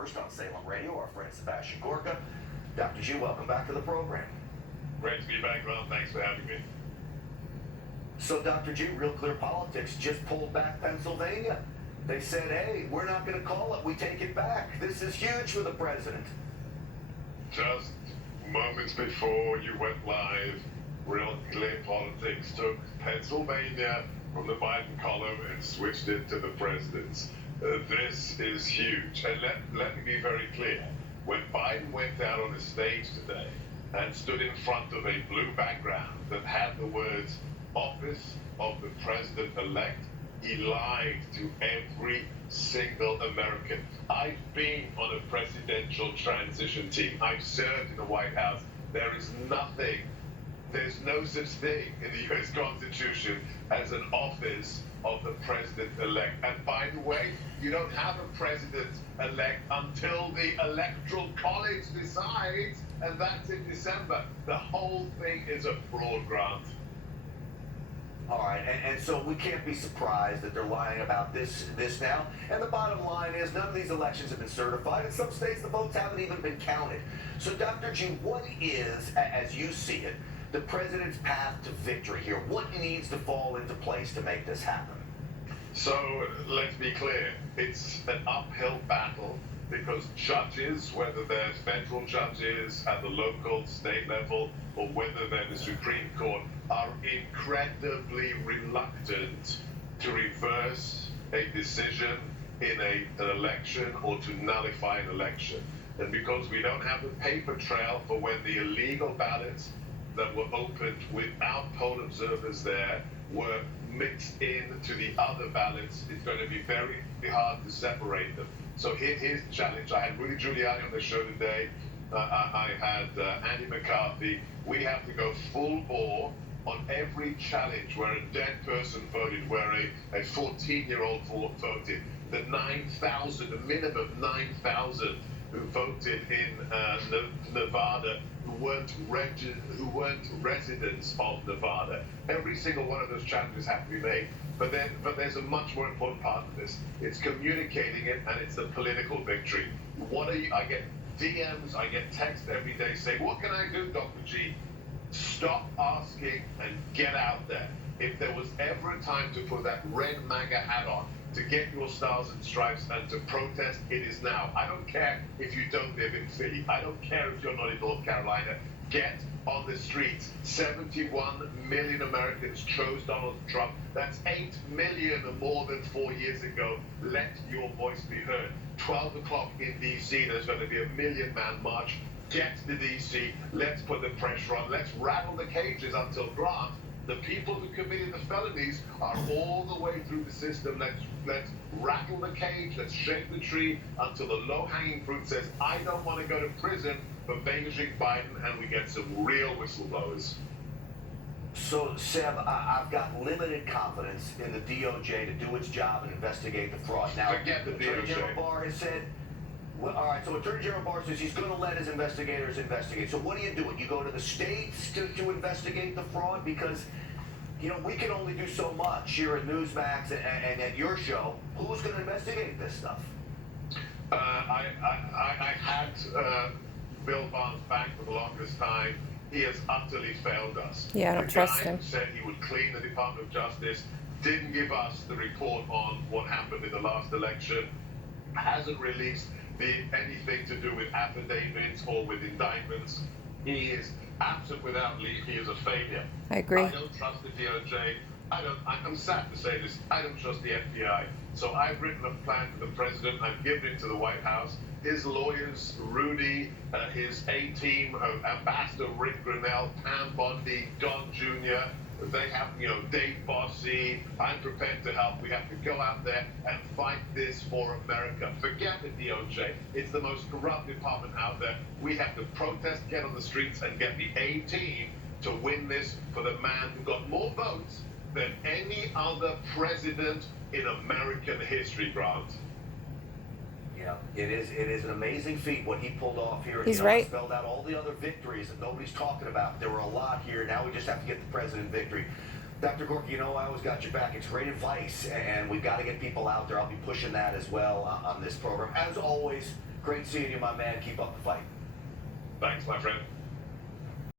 first on Salem Radio, our friend Sebastian Gorka. Dr. G, welcome back to the program. Great to be back, Ron. Thanks for having me. So, Dr. G, Real Clear Politics just pulled back Pennsylvania. They said, hey, we're not going to call it. We take it back. This is huge for the president. Just moments before you went live, Real Clear Politics took Pennsylvania from the Biden column and switched it to the president's. This is huge. And let me be very clear. When Biden went out on the stage today and stood in front of a blue background that had the words office of the president-elect, he lied to every single American. I've been on a presidential transition team. I've served in the White House. There's no such thing in the U.S. Constitution as an office of the president-elect. And by the way, you don't have a president-elect until the Electoral College decides, and that's in December. The whole thing is a fraud, Grant. All right, and so we can't be surprised that they're lying about this now. And the bottom line is none of these elections have been certified. In some states, the votes haven't even been counted. So, Dr. G, what is, as you see it, the president's path to victory here? What needs to fall into place to make this happen? So, let's be clear. It's an uphill battle because judges, whether they're federal judges at the local, state level, or whether they're the Supreme Court, are incredibly reluctant to reverse a decision in an election or to nullify an election. And because we don't have the paper trail for when the illegal ballots that were opened without poll observers there were mixed into the other ballots, it's going to be very hard to separate them. So here's the challenge. I had Rudy Giuliani on the show today. I had Andy McCarthy. We have to go full bore on every challenge where a dead person voted, where a 14-year-old voted, the 9,000, the minimum 9,000 who voted in Nevada who weren't residents of Nevada. Every single one of those challenges have to be made. But there's a much more important part of this. It's communicating it, and it's the political victory. I get DMs, I get texts every day saying, what can I do, Dr. G? Stop asking and get out there. If there was ever a time to put that red MAGA hat on, to get your stars and stripes and to protest, it is now. I don't care if you don't live in Philly. I don't care if you're not in North Carolina. Get on the streets. 71 million Americans chose Donald Trump. That's 8 million more than 4 years ago. Let your voice be heard. 12 o'clock in D.C., there's going to be a 1 million-man march. Get to D.C. Let's put the pressure on. Let's rattle the cages until Grant, the people who committed the felonies, are all the way through the system. Let's rattle the cage. Let's shake the tree until the low-hanging fruit says, I don't want to go to prison for vanquishing Biden, and we get some real whistleblowers. So, Seb, I've got limited confidence in the DOJ to do its job and investigate the fraud. Now, forget the Attorney DOJ. General Barr has said, well, all right, so Attorney General Barr says he's going to let his investigators investigate. So what do? You go to the states to investigate the fraud? Because, we can only do so much here at Newsmax and at your show. Who's going to investigate this stuff? I had Bill Barr's back for the longest time. He has utterly failed us. Yeah, I don't trust him. The guy who said he would clean the Department of Justice didn't give us the report on what happened in the last election, hasn't released anything to do with affidavits or with indictments. He is absent without leave. He is a failure. I agree. I don't trust the DOJ. I'm sad to say this. I don't trust the FBI. So I've written a plan for the president. I've given it to the White House. His lawyers, Rudy, his A-team, Ambassador Rick Grinnell, Pam Bondi, Don Jr., they have, Dave Bossy. I'm prepared to help. We have to go out there and fight this for America. Forget the DOJ. It's the most corrupt department out there. We have to protest, get on the streets, and get the A-team to win this for the man who got more votes than any other president in American history, Grant. Yeah, it is an amazing feat what he pulled off here. He's right. Spelled out all the other victories that nobody's talking about. There were a lot here. Now we just have to get the president victory. Dr. Gorka, I always got your back. It's great advice, and we've got to get people out there. I'll be pushing that as well on this program. As always, Great seeing you, my man. Keep up the fight. Thanks, my friend.